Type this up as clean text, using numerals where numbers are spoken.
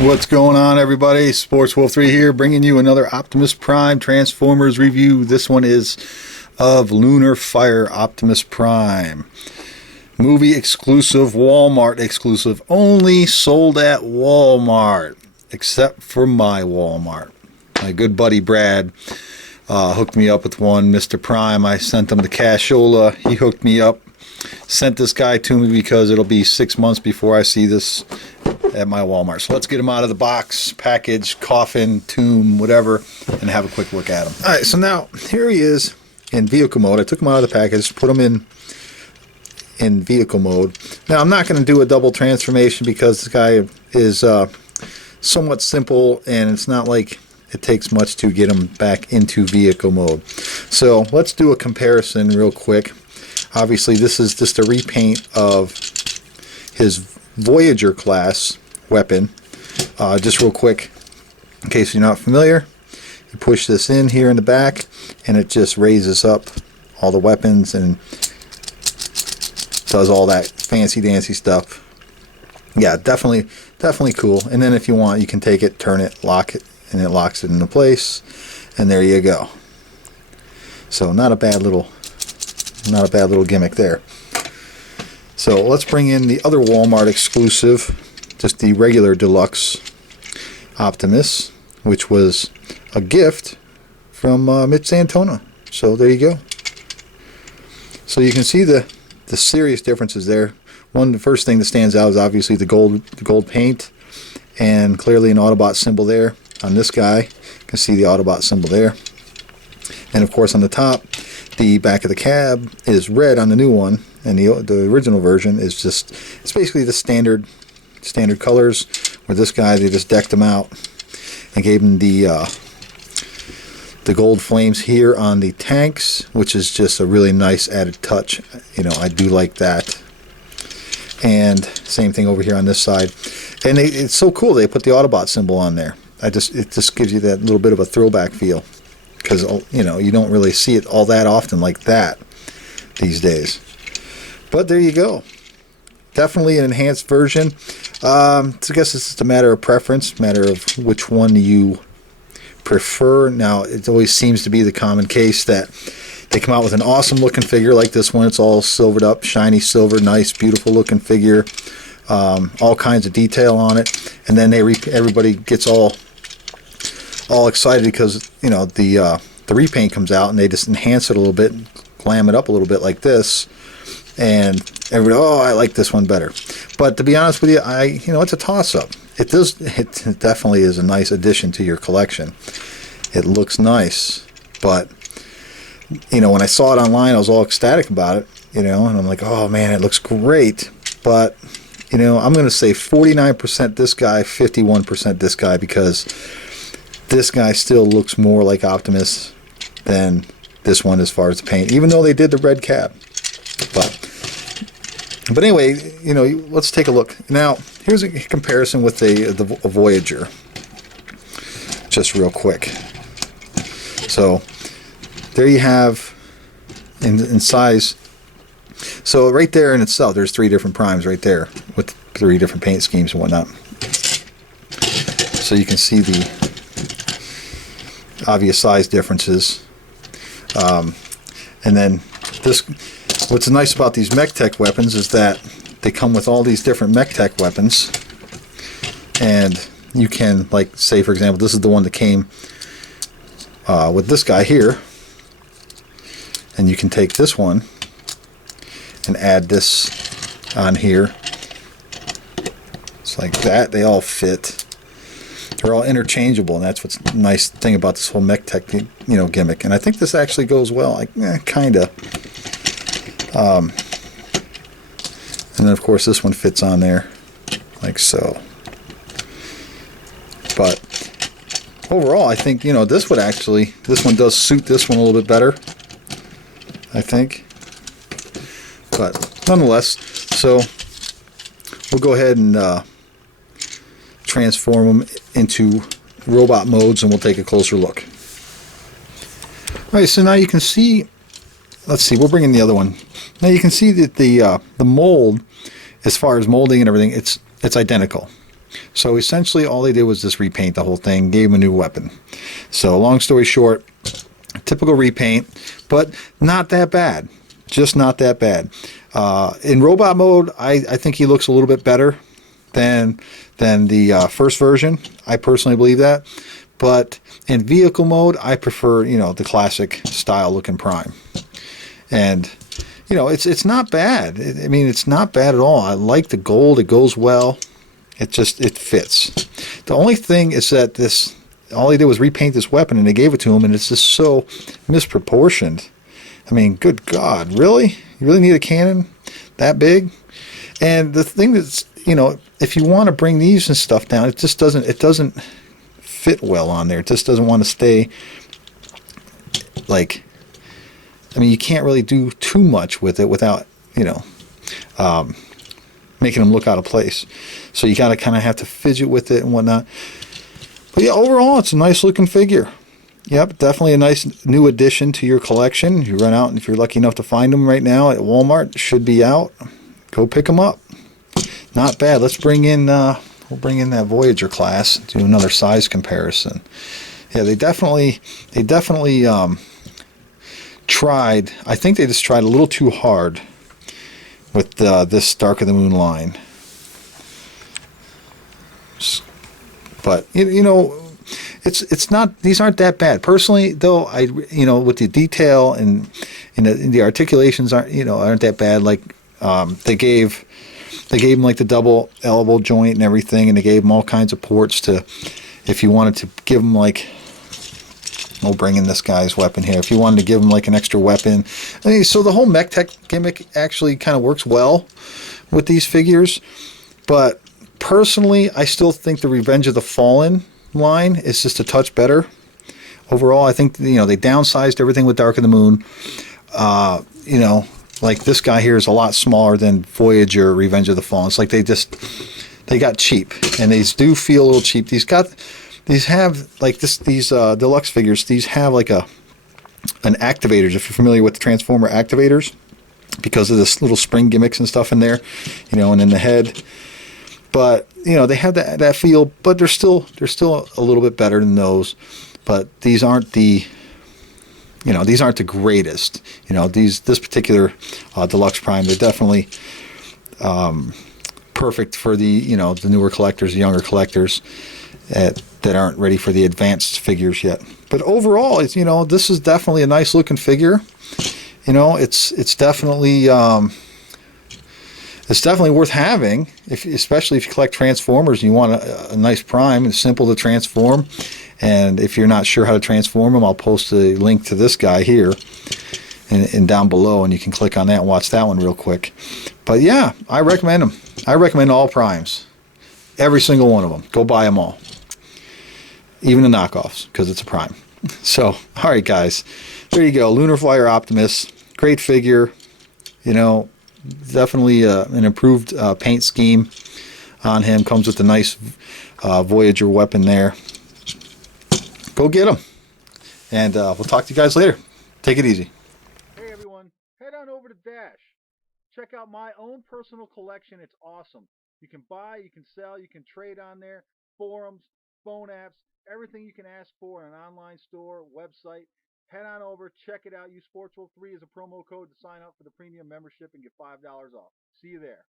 What's going on, everybody? Sports Wolf 3 here, bringing you another Optimus Prime Transformers review. This one is of Lunar Fire Optimus Prime. Movie exclusive, Walmart exclusive, only sold at Walmart, except for my Walmart. My good buddy Brad hooked me up with one, Mr. Prime. I sent him the cashola. He hooked me up, sent this guy to me because it'll be 6 months before I see this at my Walmart. So let's get him out of the box, package, coffin, tomb, whatever, and have a quick look at him. All right, so now here he is in vehicle mode. I took him out of the package, put him in vehicle mode. Now I'm not going to do a double transformation because this guy is somewhat simple, and it's not like it takes much to get him back into vehicle mode. So let's do a comparison real quick. Obviously this is just a repaint of his Voyager class weapon. Just real quick, in case you're not familiar, you push this in here in the back and it just raises up all the weapons and does all that fancy dancy stuff. Yeah, definitely cool. And then if you want, you can take it, turn it, lock it, and it locks it into place, and there you go. So not a bad little gimmick there. So let's bring in the other Walmart exclusive, just the regular Deluxe Optimus, which was a gift from MITCHSANTONA. So there you go. So you can see the serious differences there. The first thing that stands out is obviously the gold paint, and clearly an Autobot symbol there. On this guy, you can see the Autobot symbol there. And of course on the top, the back of the cab is red on the new one, and the original version is just, it's basically the standard colors, where this guy, they just decked him out and gave him the gold flames here on the tanks, which is just a really nice added touch. You know, I do like that. And same thing over here on this side. And it's so cool they put the Autobot symbol on there. It just gives you that little bit of a throwback feel, because you know, you don't really see it all that often like that these days. But there you go. Definitely an enhanced version. I guess it's just a matter of preference, matter of which one you prefer. Now, it always seems to be the common case that they come out with an awesome looking figure like this one. It's all silvered up, shiny silver, nice, beautiful looking figure. All kinds of detail on it, and then everybody gets all excited because, you know, the repaint comes out and they just enhance it a little bit, glam it up a little bit like this, and everybody, oh, I like this one better. But to be honest with you, you know, it's a toss-up. It definitely is a nice addition to your collection. It looks nice, but you know, when I saw it online, I was all ecstatic about it, you know, and I'm like, oh man, it looks great. But you know, I'm going to say 49% this guy, 51% this guy, because this guy still looks more like Optimus than this one as far as the paint, even though they did the red cab. But anyway, you know, let's take a look. Now, here's a comparison with a Voyager, just real quick. So there you have in size. So right there in itself, there's 3 different primes right there with 3 different paint schemes and whatnot. So you can see the obvious size differences. And then this, what's nice about these MechTech weapons is that they come with all these different MechTech weapons. And you can, like, say for example, this is the one that came with this guy here. And you can take this one and add this on here. It's like that. They all fit. They're all interchangeable, and that's what's the nice thing about this whole MechTech, you know, gimmick. And I think this actually goes well, like kinda. And then of course this one fits on there, like so. But overall, I think, you know, this one does suit this one a little bit better, I think. But nonetheless, so we'll go ahead and transform them into robot modes, and we'll take a closer look. Alright, so now you can see, let's see, we'll bring in the other one. Now you can see that the mold, as far as molding and everything, it's identical. So essentially all they did was just repaint the whole thing, gave him a new weapon. So long story short, typical repaint, but not that bad. Just not that bad. In robot mode, I think he looks a little bit better than the first version. I personally believe that. But in vehicle mode, I prefer, you know, the classic style looking Prime. And, you know, it's not bad. I mean, it's not bad at all. I like the gold. It goes well. It fits. The only thing is that all he did was repaint this weapon and they gave it to him, and it's just so misproportioned. I mean, good God, really? You really need a cannon that big? And the thing that's, you know, if you want to bring these and stuff down, it doesn't fit well on there. It just doesn't want to stay, like, I mean, you can't really do too much with it without, you know, making them look out of place. So you got to kind of have to fidget with it and whatnot. But yeah, overall, it's a nice looking figure. Yep, definitely a nice new addition to your collection. If you run out and if you're lucky enough to find them right now at Walmart, should be out. Go pick them up. Not bad. Let's bring in, we'll bring in that Voyager class, do another size comparison. Yeah, they definitely tried, I think they just tried a little too hard with this Dark of the Moon line. But you know, it's not, these aren't that bad. Personally, though, you know, with the detail and the articulations aren't that bad. Like they gave him like the double elbow joint and everything, and they gave him all kinds of ports to, if you wanted to give him like, we'll bring in this guy's weapon here. If you wanted to give him like an extra weapon, I mean, so the whole mech tech gimmick actually kind of works well with these figures. But personally, I still think the Revenge of the Fallen line is just a touch better. Overall, I think, you know, they downsized everything with Dark of the Moon. You know, like this guy here is a lot smaller than Voyager Revenge of the Fallen. It's like they got cheap, and they do feel a little cheap. These have like these deluxe figures. These have like an activators. If you're familiar with the Transformer activators, because of this little spring gimmicks and stuff in there, you know, and in the head. But you know, they have that feel, but they're still a little bit better than those. But these aren't the, you know, these aren't the greatest. You know, this particular Deluxe Prime, they're definitely perfect for the, you know, the newer collectors, the younger collectors that aren't ready for the advanced figures yet. But overall, it's, you know, this is definitely a nice looking figure. You know, it's definitely worth having, especially if you collect Transformers and you want a nice Prime. It's simple to transform, and if you're not sure how to transform them, I'll post a link to this guy here and down below, and you can click on that and watch that one real quick. But yeah, I recommend them. I recommend all Primes, every single one of them. Go buy them all, even the knockoffs, because it's a Prime. So, all right, guys, there you go. Lunar Fire Optimus, great figure. You know, definitely an improved paint scheme on him. Comes with a nice Voyager weapon there. Go get him. And we'll talk to you guys later. Take it easy. Hey, everyone. Head on over to Dash. Check out my own personal collection. It's awesome. You can buy, you can sell, you can trade on there. Forums, phone apps, everything you can ask for in an online store, website. Head on over, check it out. Use Sportsville3 as a promo code to sign up for the premium membership and get $5 off. See you there.